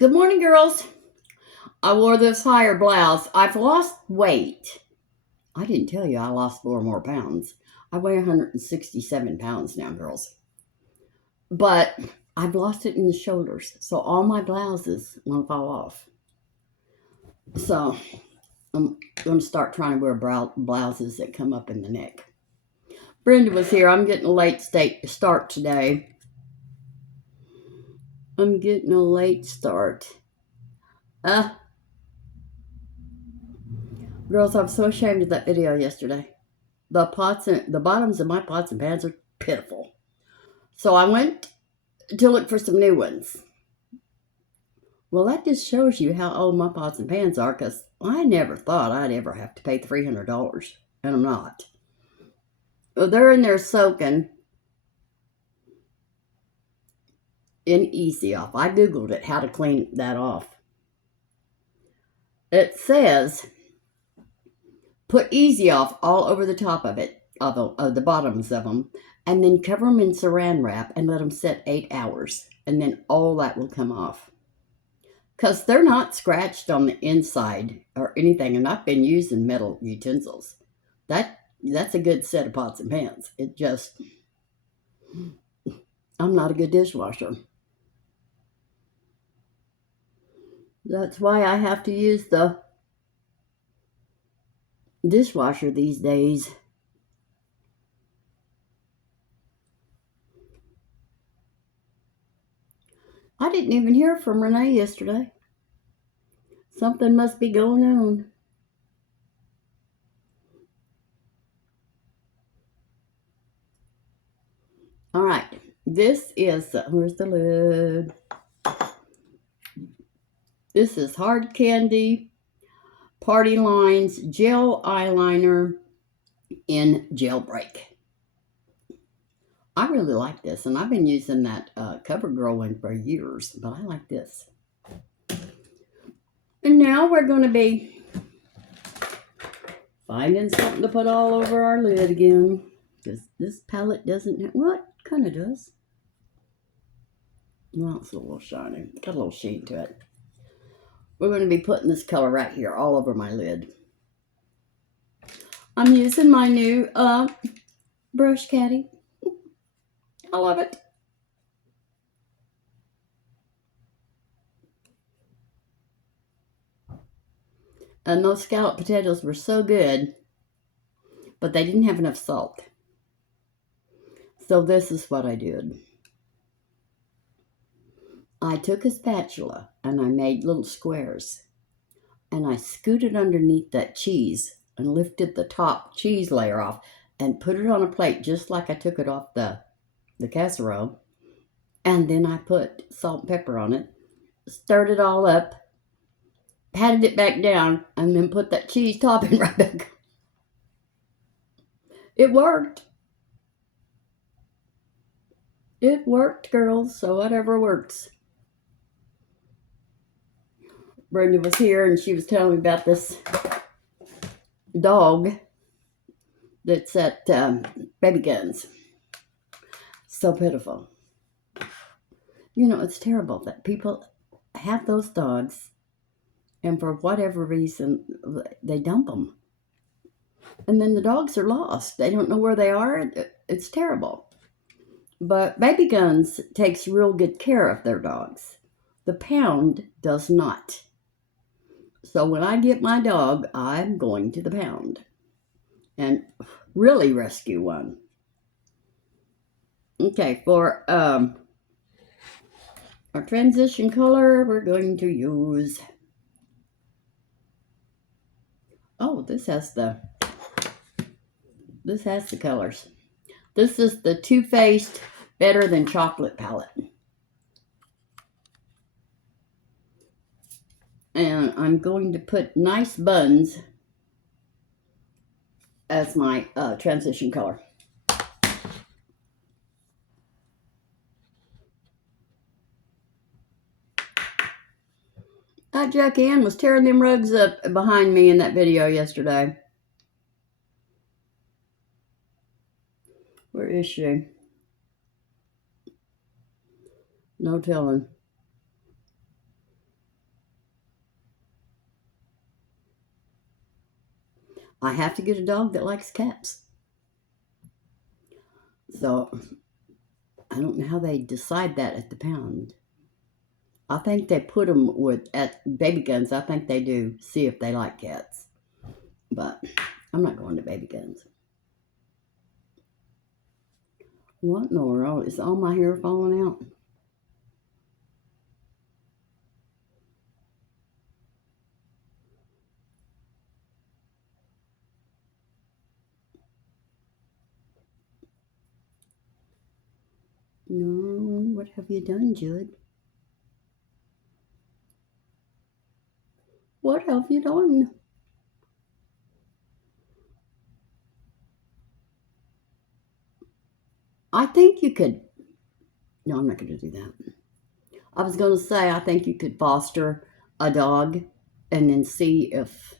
Good morning, girls. I wore this higher blouse. I've lost weight. I didn't tell you I lost 4 more pounds. I weigh 167 pounds now, girls. But I've lost it in the shoulders, so all my blouses won't fall off. So I'm going to start trying to wear blouses that come up in the neck. Brenda was here. I'm getting a late start today. Girls, I'm so ashamed of that video yesterday. The bottoms of my pots and pans are pitiful. So I went to look for some new ones. Well, that just shows you how old my pots and pans are, because I never thought I'd ever have to pay $300, and I'm not. Well, they're in there soaking in Easy Off. I Googled it, how to clean that off. It says, put Easy Off all over the top of it, of the bottoms of them, and then cover them in saran wrap and let them sit 8 hours, and then all that will come off. Because they're not scratched on the inside or anything, and I've been using metal utensils. That's a good set of pots and pans. I'm not a good dishwasher. That's why I have to use the dishwasher these days. I didn't even hear from Renee yesterday. Something must be going on. All right, this is, where's the lid? This is Hard Candy Party Lines Gel Eyeliner in Jailbreak. I really like this, and I've been using that CoverGirl one for years, but I like this. And now we're going to be finding something to put all over our lid again, because this palette doesn't have, well, it kind of does. Well, it's a little shiny. Got a little sheen to it. We're going to be putting this color right here all over my lid. I'm using my new brush caddy. I love it. And those scalloped potatoes were so good, but they didn't have enough salt. So this is what I did. I took a spatula and I made little squares, and I scooted underneath that cheese and lifted the top cheese layer off and put it on a plate just like I took it off the casserole. And then I put salt and pepper on it, stirred it all up, patted it back down, and then put that cheese topping right back. It worked. It worked, girls, so whatever works. Brenda was here, and she was telling me about this dog that's at Baby Guns. So pitiful. You know, it's terrible that people have those dogs, and for whatever reason, they dump them. And then the dogs are lost. They don't know where they are. It's terrible. But Baby Guns takes real good care of their dogs. The Pound does not. So when I get my dog, I'm going to the Pound and really rescue one. Okay, for our transition color, we're going to use, this has the colors. This is the Too Faced Better Than Chocolate palette. And I'm going to put Nice Buns as my transition color. Jackie Ann was tearing them rugs up behind me in that video yesterday. Where is she? No telling. I have to get a dog that likes cats. So I don't know how they decide that at the pound. I think they put them at Baby Guns. I think they do see if they like cats. But I'm not going to Baby Guns. What in the world? Is all my hair falling out? No, what have you done, Judd? What have you done? I think you could. No, I'm not going to do that. I was going to say, I think you could foster a dog and then see if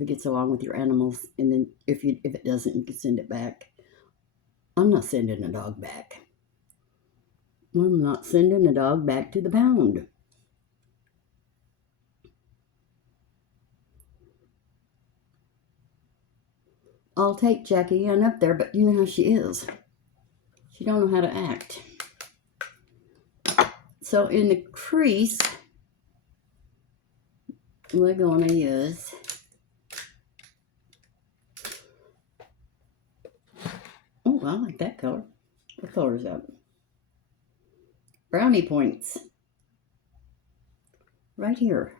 it gets along with your animals. And then if it doesn't, you can send it back. I'm not sending a dog back. I'm not sending a dog back to the pound. I'll take Jackie Ann up there, but you know how she is. She don't know how to act. So in the crease, we're going to use oh, I like that color. What color is that? Brownie points. Right here.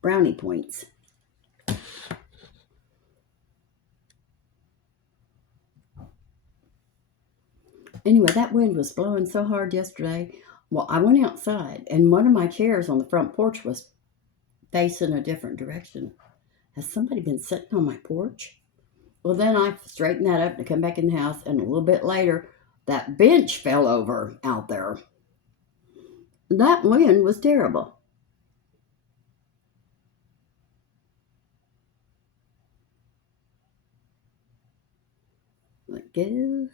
Brownie points. Anyway, that wind was blowing so hard yesterday. Well, I went outside, and one of my chairs on the front porch was facing a different direction. Has somebody been sitting on my porch? Well, then I straightened that up to come back in the house, and a little bit later, that bench fell over out there. That wind was terrible. Let go.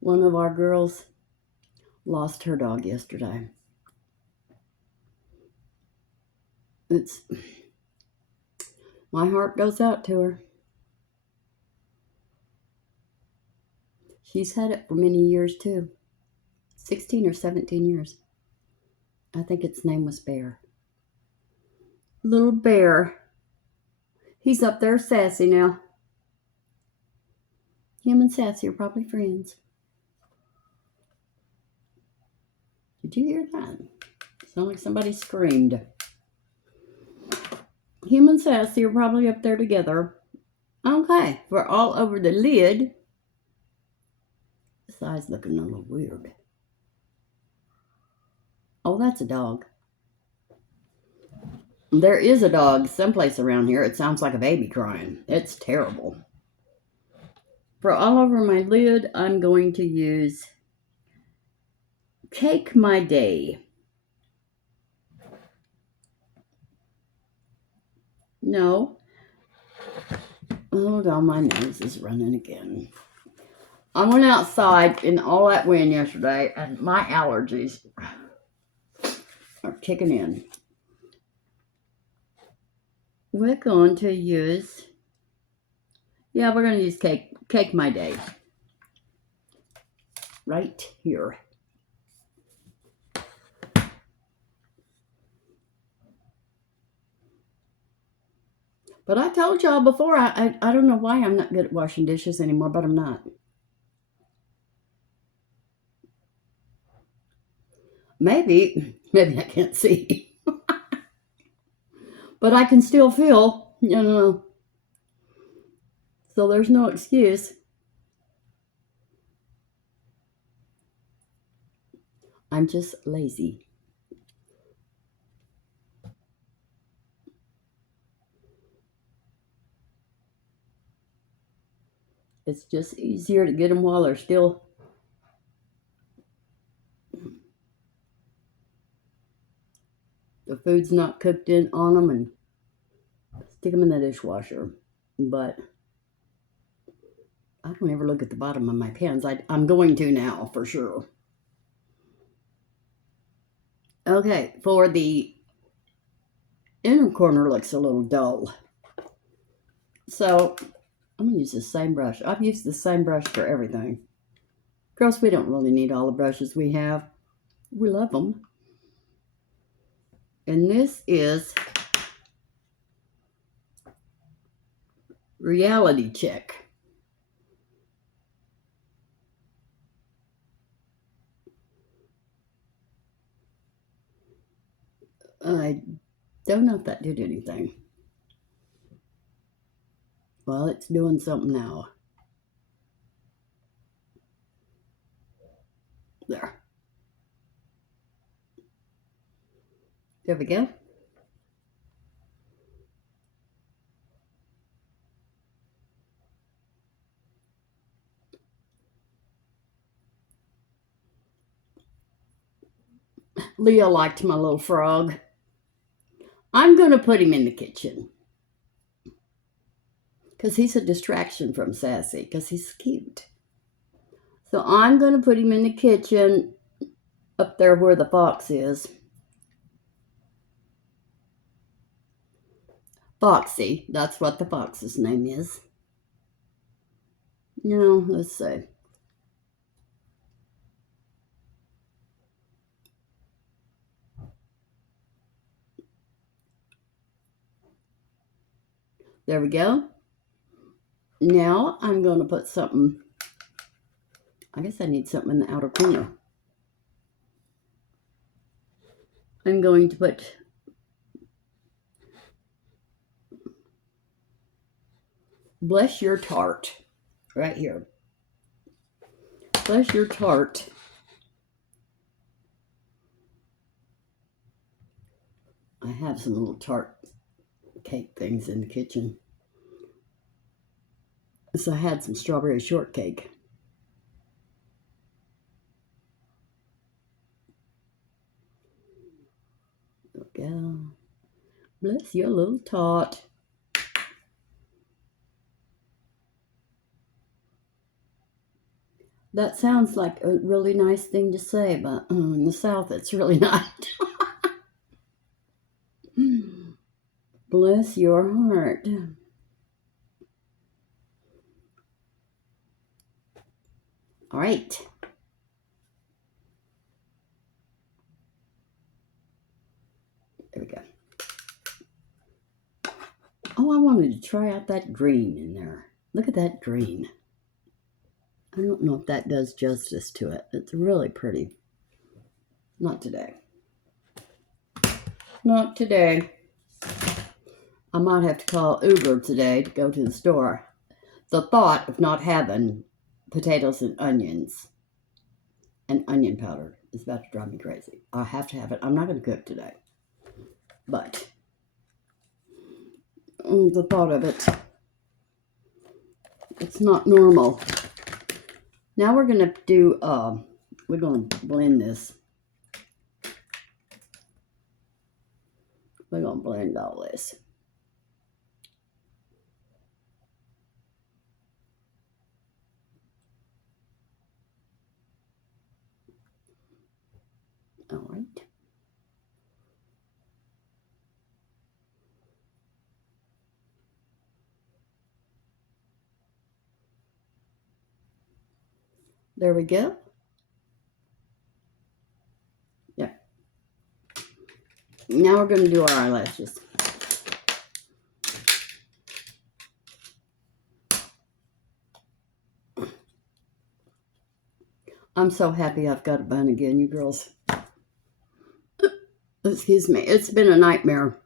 One of our girls lost her dog yesterday. My heart goes out to her. She's had it for many years too. 16 or 17 years. I think its name was Bear. Little Bear. He's up there Sassy now. Him and Sassy are probably friends. Did you hear that? Sounded like somebody screamed. Him and Sassy are probably up there together. Okay, we're all over the lid. This eye's looking a little weird. Oh, that's a dog. There is a dog someplace around here. It sounds like a baby crying. It's terrible. For all over my lid, I'm going to use Cake My Day. No. Hold on, my nose is running again. I went outside in all that wind yesterday, and my allergies are kicking in. We're going to use, we're going to use Cake My Day. Right here. But I told y'all before, I don't know why I'm not good at washing dishes anymore, but I'm not. Maybe I can't see. But I can still feel, So there's no excuse. I'm just lazy. It's just easier to get them while they're still the food's not cooked in on them, and stick them in the dishwasher. But I don't ever look at the bottom of my pens. I'm going to now for sure. Okay, for the inner corner looks a little dull. So I'm going to use the same brush. I've used the same brush for everything. Girls, we don't really need all the brushes we have. We love them. And this is Reality Check. I don't know if that did anything. Well, it's doing something now. There. There we go. Leo liked my little frog. I'm going to put him in the kitchen. Because he's a distraction from Sassy. Because he's cute. So I'm going to put him in the kitchen up there where the fox is. Foxy. That's what the fox's name is. No, let's see. There we go. Now I'm going to put something. I guess I need something in the outer corner. I'm going to put Bless Your Tart right here. Bless Your Tart. I have some little tart cake things in the kitchen. So I had some strawberry shortcake. There we go. Bless your little tart. That sounds like a really nice thing to say, but in the South it's really not. Bless your heart. All right. There we go. Oh, I wanted to try out that green in there. Look at that green. I don't know if that does justice to it. It's really pretty. Not today. Not today. I might have to call Uber today to go to the store. The thought of not having potatoes and onions and onion powder is about to drive me crazy. I have to have it. I'm not going to cook today. But the thought of it, it's not normal. Now we're going to do, we're going to blend this. We're going to blend all this. All right. There we go. Yeah. Now we're going to do our eyelashes. I'm so happy I've got a bun again, you girls. Excuse me. It's been a nightmare.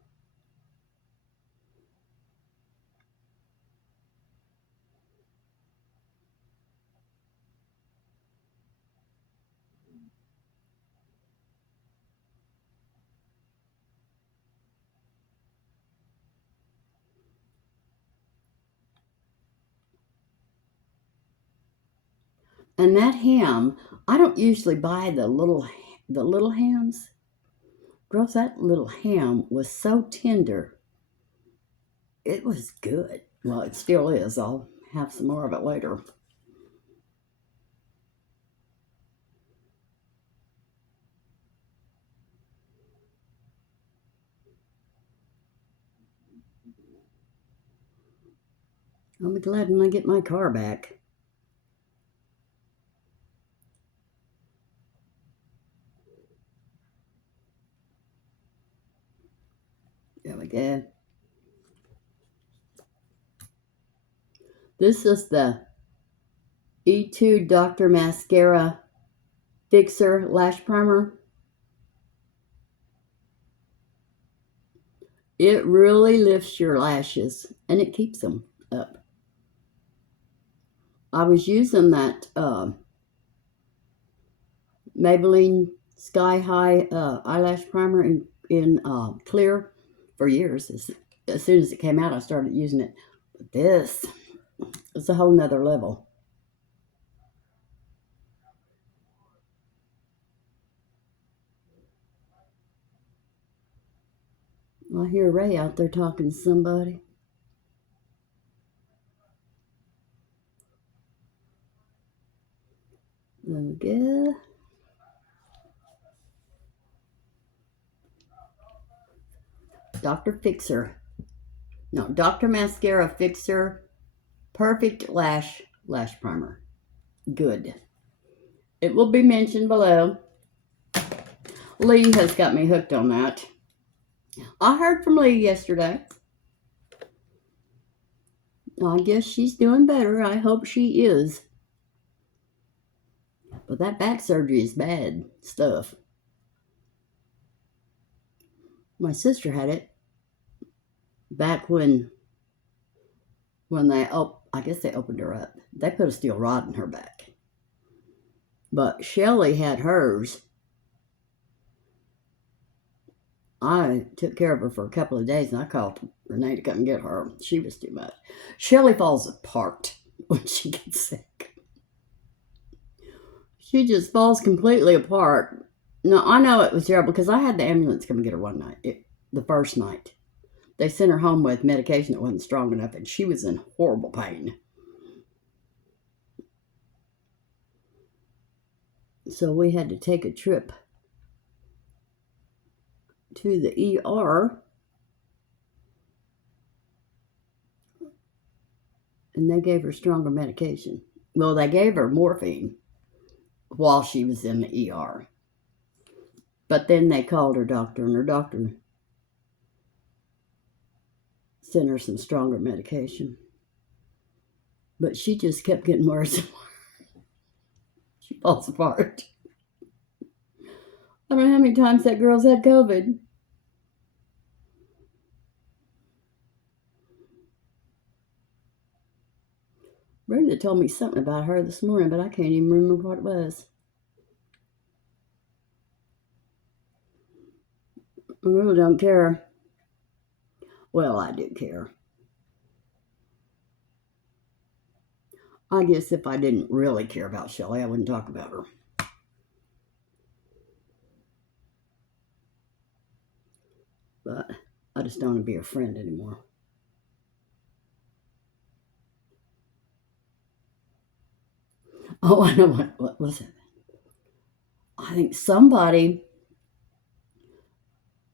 And that ham, I don't usually buy the little hams. Girls, that little ham was so tender. It was good. Well, it still is. I'll have some more of it later. I'll be glad when I get my car back. There we go. This is the Etude Dr. Mascara Fixer Lash Primer. It really lifts your lashes and it keeps them up. I was using that Maybelline Sky High eyelash primer in clear for years. As soon as it came out, I started using it. But this is a whole nother level. I hear Ray out there talking to somebody. There we go. Dr. Fixer. No, Dr. Mascara Fixer Perfect Lash Primer. Good. It will be mentioned below. Lee has got me hooked on that. I heard from Lee yesterday. I guess she's doing better. I hope she is. But that back surgery is bad stuff. My sister had it back when they, I guess they opened her up. They put a steel rod in her back. But Shelly had hers. I took care of her for a couple of days and I called Renee to come and get her. She was too much. Shelly falls apart when she gets sick. She just falls completely apart. No, I know it was terrible because I had the ambulance come and get her one night, the first night. They sent her home with medication that wasn't strong enough and she was in horrible pain. So we had to take a trip to the ER and they gave her stronger medication. Well, they gave her morphine while she was in the ER. But then they called her doctor and her doctor sent her some stronger medication. But she just kept getting worse and worse. She falls apart. I don't know how many times that girl's had COVID. Brenda told me something about her this morning, but I can't even remember what it was. I really don't care. Well, I do care. I guess if I didn't really care about Shelly, I wouldn't talk about her. But I just don't want to be her friend anymore. Oh, I know what was it? I think somebody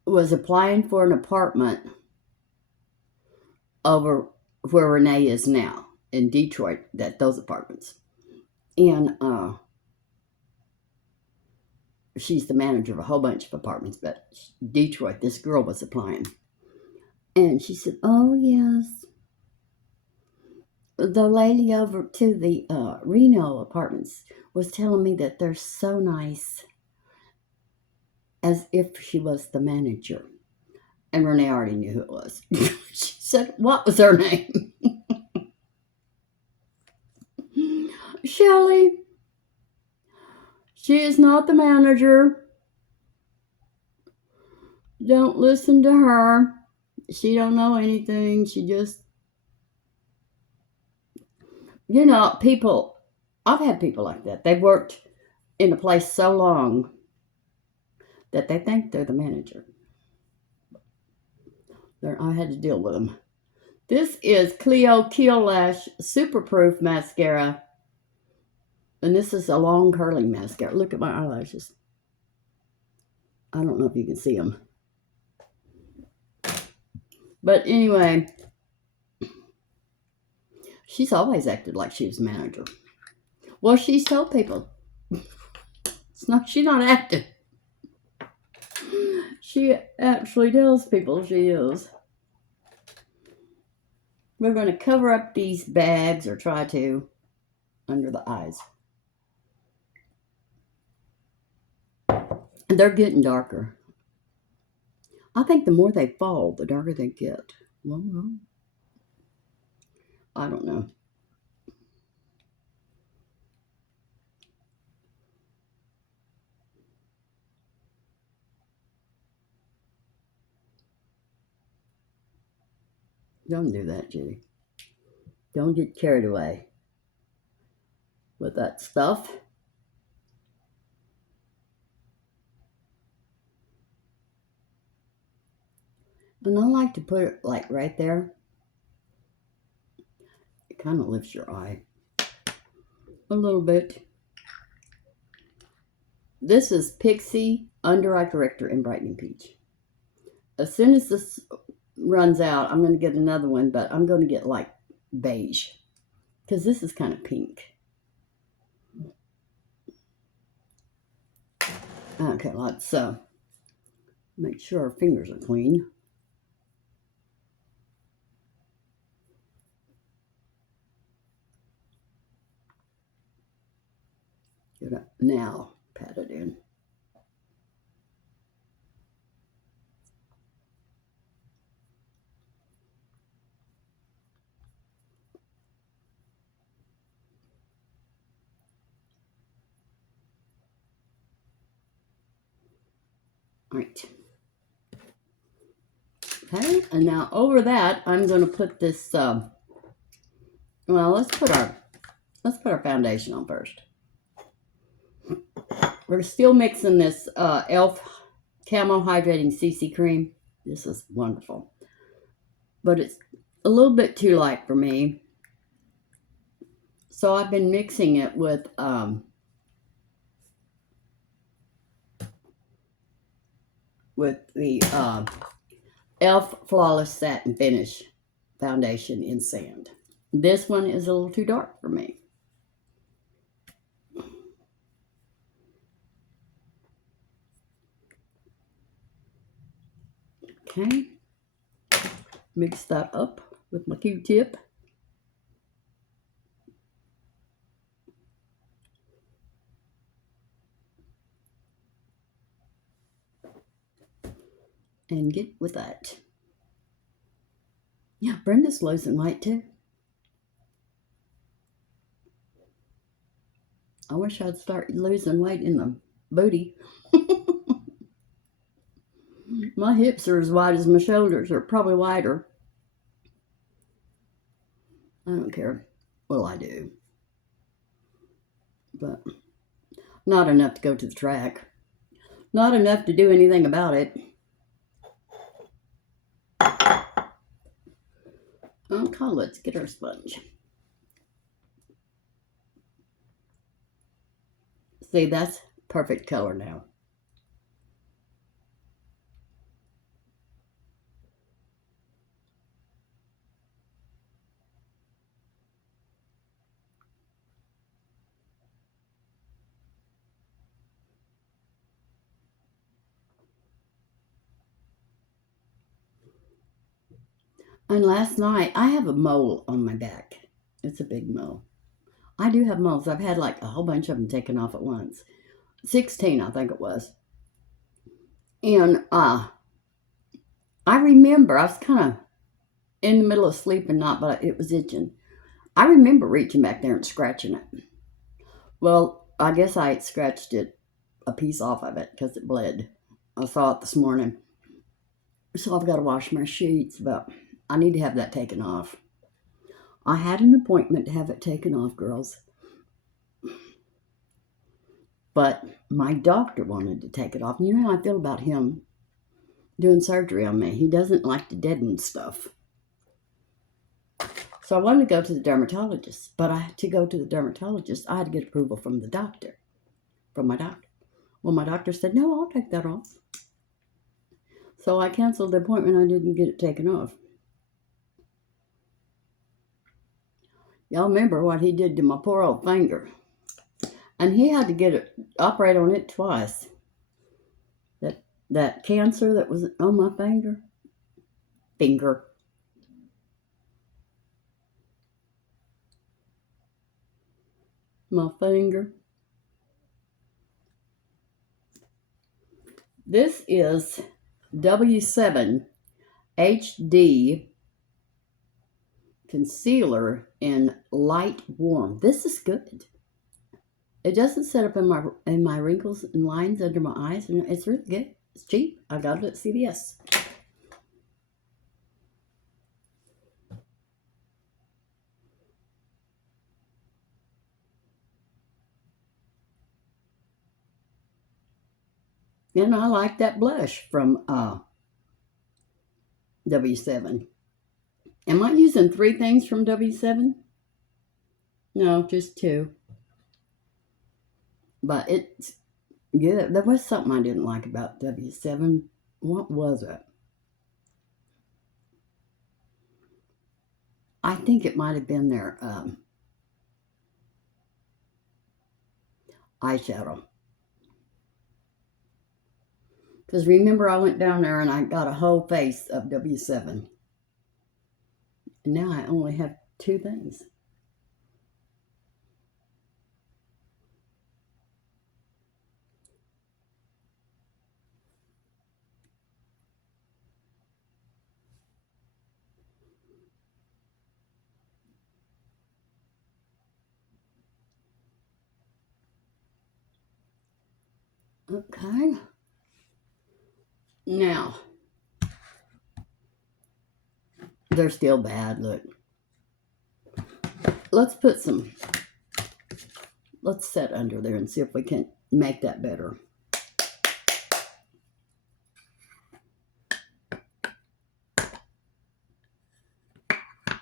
was applying for an apartment over where Renee is now in Detroit, those apartments. And she's the manager of a whole bunch of apartments, but Detroit, this girl was applying. And she said, oh, yes. The lady over to the Reno apartments was telling me that they're so nice, as if she was the manager. And Renee already knew who it was. She said, what was her name? Shelly. She is not the manager. Don't listen to her. She don't know anything. She just, people, I've had people like that. They've worked in a place so long that they think they're the manager. I had to deal with them. This is Clio Keel Lash Superproof Mascara. And this is a long curling mascara. Look at my eyelashes. I don't know if you can see them. But anyway, she's always acted like she was a manager. Well, she's told people. She's not acting. She actually tells people she is. We're going to cover up these bags, or try to, under the eyes. And they're getting darker. I think the more they fall, the darker they get. Well, I don't know. Don't do that, Judy. Don't get carried away with that stuff. And I like to put it like right there. It kind of lifts your eye a little bit. This is Pixi Undereye Corrector in Brightening Peach. As soon as this runs out, I'm going to get another one, but I'm going to get like beige, because this is kind of pink. Okay, let's make sure our fingers are clean. Now, pat it in. Right. Okay, and now over that, I'm going to put this. Well, let's put our foundation on first. We're still mixing this Elf Camo Hydrating CC Cream. This is wonderful, but it's a little bit too light for me. So I've been mixing it with the Elf Flawless Satin Finish foundation in sand. This one is a little too dark for me. Okay, mix that up with my Q-tip. And get with that. Yeah, Brenda's losing weight too. I wish I'd start losing weight in the booty. My hips are as wide as my shoulders, or probably wider. I don't care. Well, I do. But not enough to go to the track. Not enough to do anything about it. Okay, let's get our sponge. See, that's perfect color now. And last night, I have a mole on my back. It's a big mole. I do have moles. I've had like a whole bunch of them taken off at once. 16, I think it was. And I remember, I was kind of in the middle of sleeping, but it was itching. I remember reaching back there and scratching it. Well, I guess I scratched a piece off of it because it bled. I saw it this morning. So I've got to wash my sheets, but I need to have that taken off. I had an appointment to have it taken off, girls. But my doctor wanted to take it off. And you know how I feel about him doing surgery on me. He doesn't like to deaden stuff. So I wanted to go to the dermatologist. But to go to the dermatologist, I had to get approval from the doctor. From my doctor. Well, my doctor said, no, I'll take that off. So I canceled the appointment. I didn't get it taken off. Y'all remember what he did to my poor old finger. And he had to operate on it twice. That cancer that was on my finger. My finger. This is W7 HD concealer in light warm. This is good. It doesn't set up in my wrinkles and lines under my eyes, and it's really good. It's cheap. I got it at CVS. And I like that blush from W7. Am I using 3 things from W7? No, just 2. But it's good. There was something I didn't like about W7. What was it? I think it might have been their eyeshadow. Because remember, I went down there and I got a whole face of W7. And now I only have 2 things. Okay. Now, they're still bad, look. Let's set under there and see if we can make that better.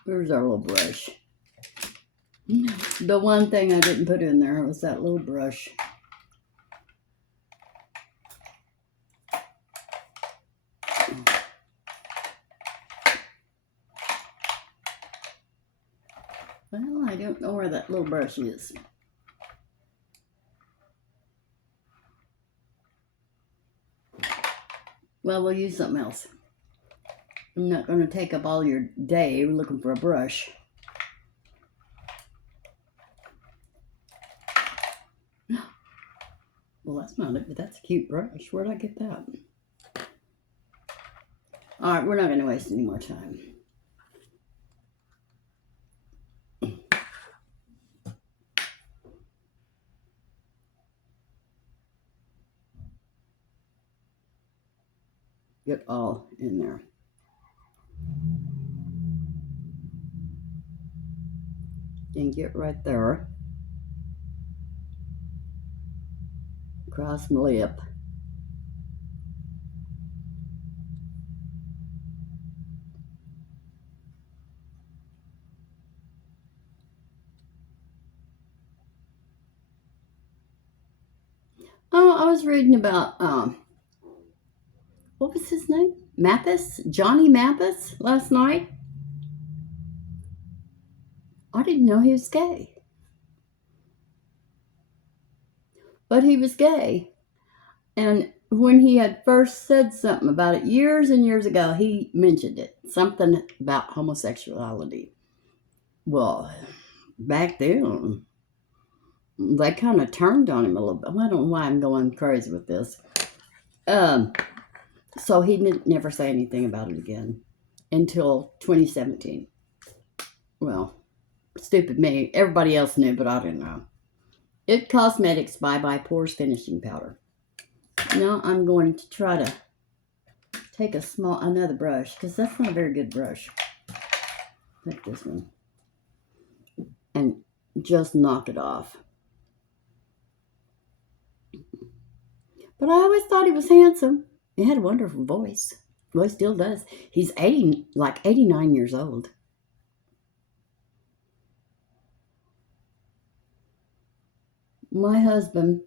Where's our little brush? The one thing I didn't put in there was that little brush. Well, I don't know where that little brush is. Well, we'll use something else. I'm not going to take up all your day looking for a brush. Well, that's not it, but that's a cute brush. Where'd I get that? All right, we're not going to waste any more time. Get all in there. And get right there. Across my lip. Oh, I was reading about, what was his name? Mathis? Johnny Mathis last night. I didn't know he was gay. But he was gay. And when he had first said something about it years and years ago, he mentioned it. Something about homosexuality. Well, back then, they kind of turned on him a little bit. I don't know why I'm going crazy with this. So he didn't never say anything about it again until 2017. Well, stupid me. Everybody else knew, but I didn't know. It Cosmetics Bye Pores Finishing Powder. Now I'm going to try to take another brush, because that's not a very good brush. Take this one and just knock it off. But I always thought he was handsome. He had a wonderful voice. Well, he still does. He's 89 years old. My husband,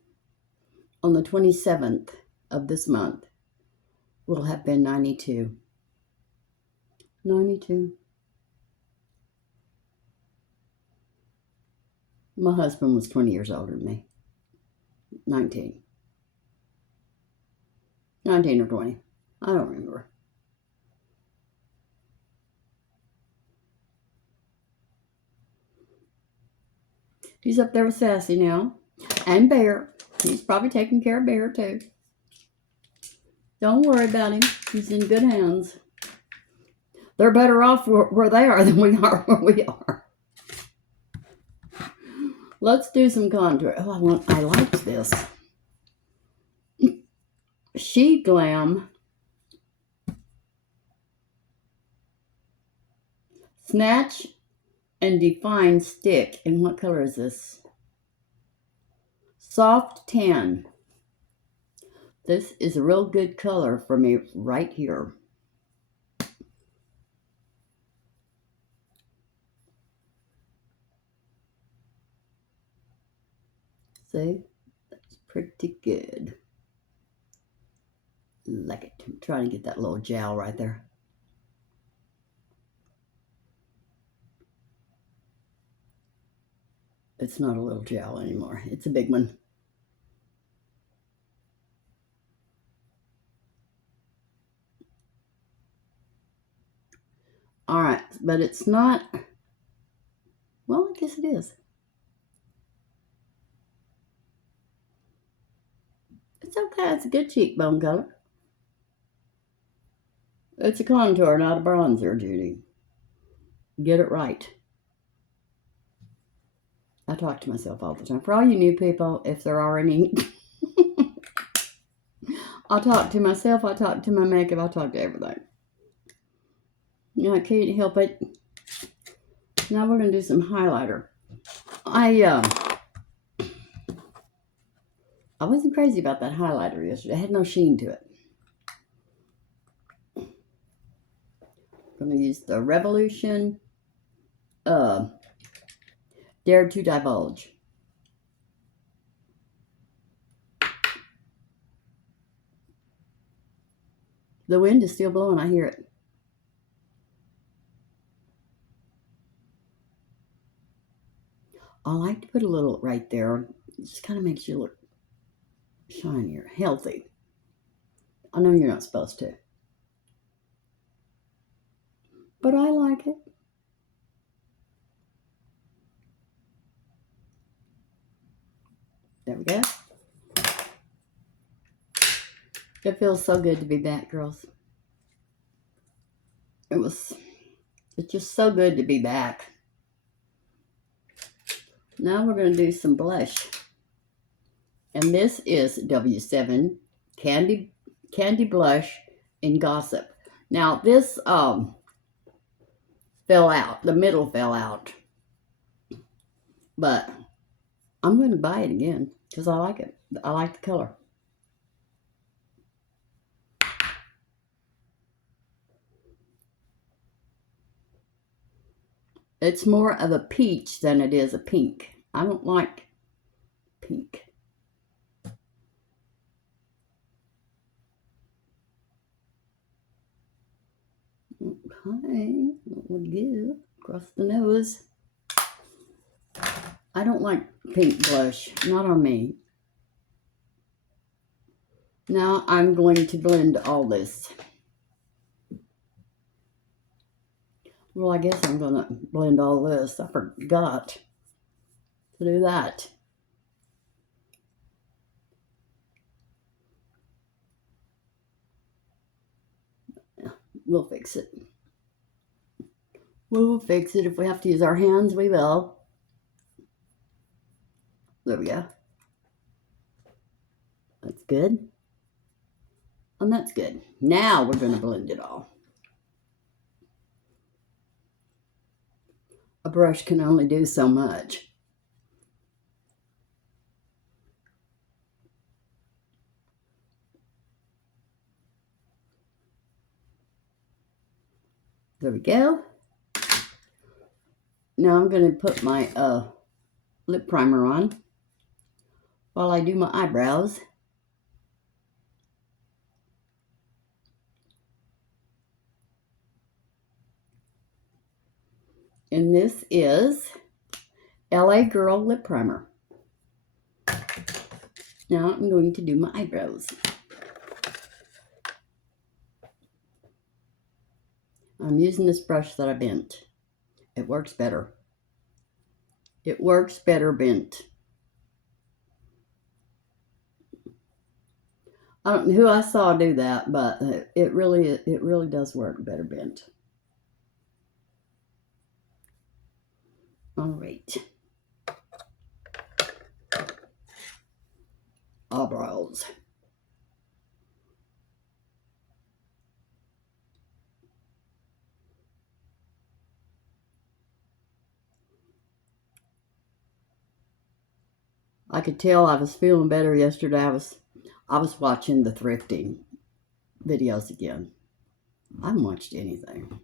on the 27th of this month, will have been 92. 92. My husband was 20 years older than me. 19. 19 or 20. I don't remember. He's up there with Sassy now. And Bear. He's probably taking care of Bear too. Don't worry about him. He's in good hands. They're better off where they are than we are where we are. Let's do some contour. Oh, I like this. Sheglam Snatch and Define Stick. And what color is this? Soft tan. This is a real good color for me right here. See? That's pretty good. Like it. I'm trying to get that little jowl right there. It's not a little jowl anymore. It's a big one. All right, but it's not, well, I guess it is. It's okay. It's a good cheekbone color. It's a contour, not a bronzer, Judy. Get it right. I talk to myself all the time. For all you new people, if there are any, I talk to myself, I talk to my makeup, I talk to everything. You know, I can't help it. Now we're going to do some highlighter. I wasn't crazy about that highlighter yesterday. It had no sheen to it. I'm going to use the Revolution Dare to Divulge. The wind is still blowing. I hear it. I like to put a little right there. It just kind of makes you look shinier, healthy. I know you're not supposed to, but I like it. There we go. It feels so good to be back, girls. It's just so good to be back. Now we're going to do some blush. And this is W7 Candy Blush in Gossip. Now this fell out. The middle fell out. But I'm going to buy it again because I like it. I like the color. It's more of a peach than it is a pink. I don't like pink. Okay, that would give across the nose. I don't like pink blush, not on me. Now I'm going to blend all this. Well, I guess I'm going to blend all this. I forgot to do that. We'll fix it. We'll fix it. If we have to use our hands, we will. There we go. That's good. And that's good. Now we're going to blend it all. A brush can only do so much. There we go. Now I'm going to put my lip primer on while I do my eyebrows. And this is LA Girl Lip Primer. Now I'm going to do my eyebrows. I'm using this brush that I bent. It works better. It works better bent. I don't know who I saw do that, but it really does work better bent. All right. Eyebrows. I could tell I was feeling better yesterday. I was watching the thrifting videos again. I haven't watched anything.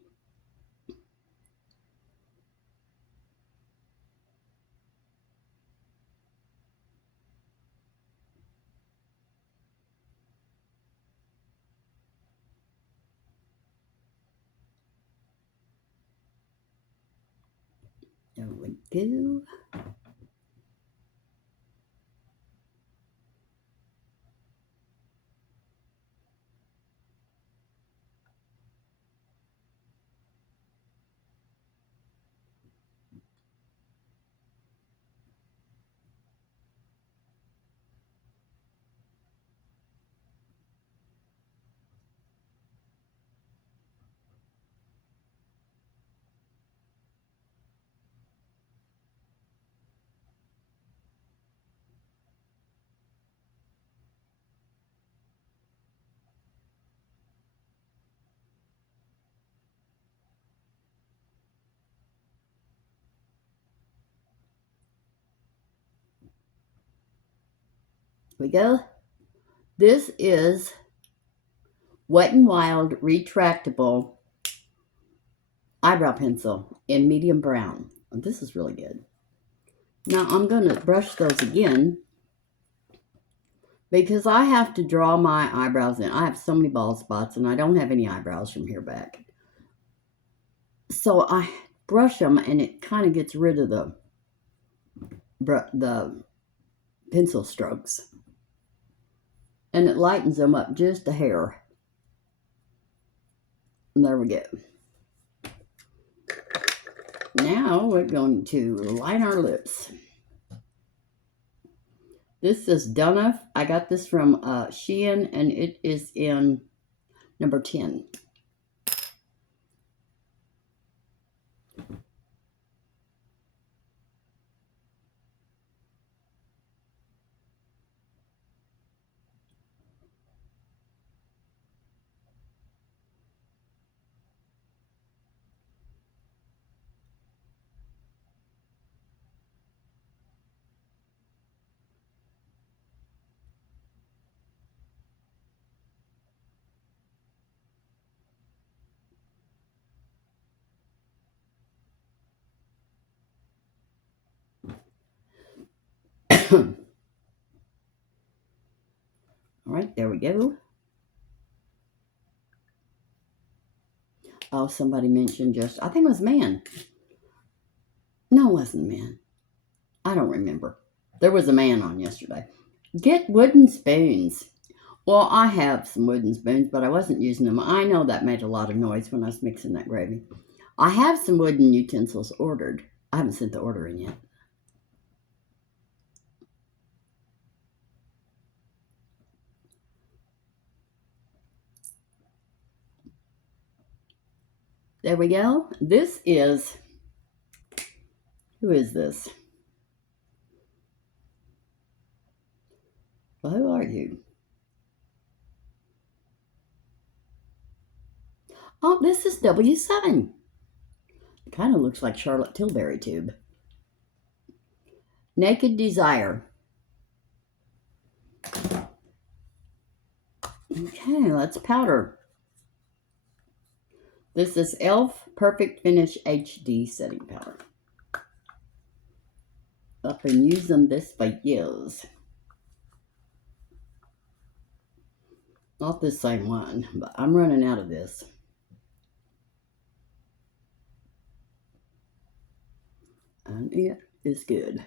There we go. We go. This is Wet n Wild Retractable Eyebrow Pencil in medium brown. This is really good. Now I'm going to brush those again because I have to draw my eyebrows in. I have so many bald spots and I don't have any eyebrows from here back. So I brush them and it kind of gets rid of the pencil strokes. And it lightens them up just a hair. And there we go. Now we're going to line our lips. This is Dunuf. I got this from Shein and it is in number 10. All right, there we go. Oh, somebody mentioned I think it was man. No, it wasn't man. I don't remember. There was a man on yesterday. Get wooden spoons. Well, I have some wooden spoons, but I wasn't using them. I know that made a lot of noise when I was mixing that gravy. I have some wooden utensils ordered. I haven't sent the order in yet. There we go. This is, who is this? Well, who are you? Oh, this is W7. It kind of looks like Charlotte Tilbury tube. Naked Desire. Okay, let's powder. This is e.l.f. Perfect Finish HD setting powder. I've been using this for years. Not the same one, but I'm running out of this. And is good.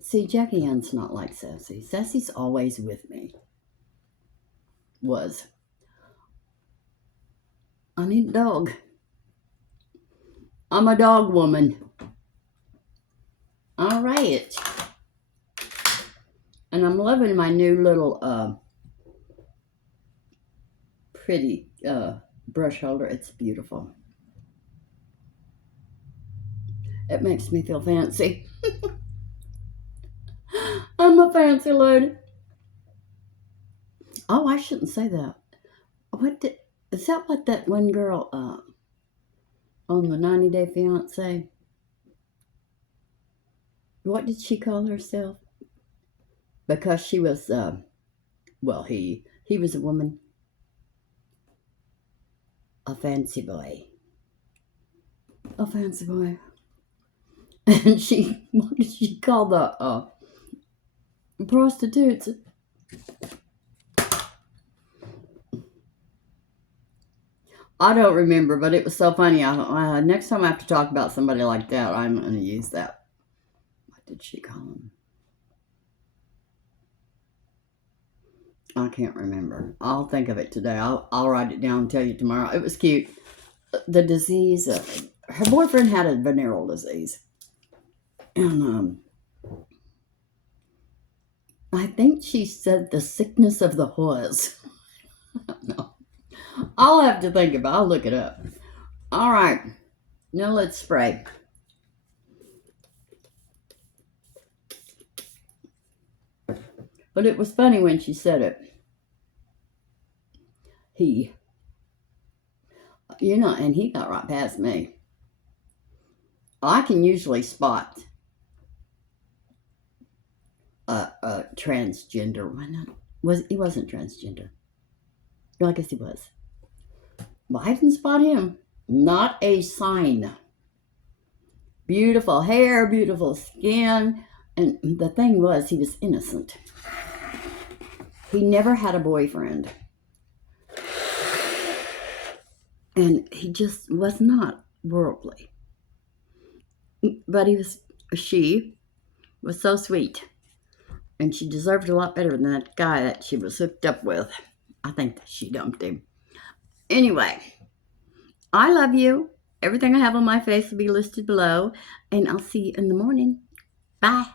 See, Jackie Ann's not like Sassy. Sassy's always with me. Was. I need a dog. I'm a dog woman. All right. And I'm loving my new little pretty brush holder. It's beautiful. It makes me feel fancy. I'm a fancy lady. Oh, I shouldn't say that. Is that what that one girl on the 90 Day Fiancé? What did she call herself? Because she was, well, he was a woman. A fancy boy. A fancy boy. And what did she call the prostitutes? I don't remember, but it was so funny. Next time I have to talk about somebody like that, I'm going to use that. What did she call him? I can't remember. I'll think of it today. I'll write it down and tell you tomorrow. It was cute. The disease, her boyfriend had a venereal disease. And I think she said the sickness of the horse. No. I'll have to think about it. I'll look it up. All right. Now let's spray. But it was funny when she said it. And he got right past me. I can usually spot a transgender. Why not? He wasn't transgender. I guess he was. But I didn't spot him. Not a sign. Beautiful hair, beautiful skin. And the thing was, he was innocent. He never had a boyfriend. And he just was not worldly. But she was so sweet. And she deserved a lot better than that guy that she was hooked up with. I think that she dumped him. Anyway, I love you. Everything I have on my face will be listed below. And I'll see you in the morning. Bye.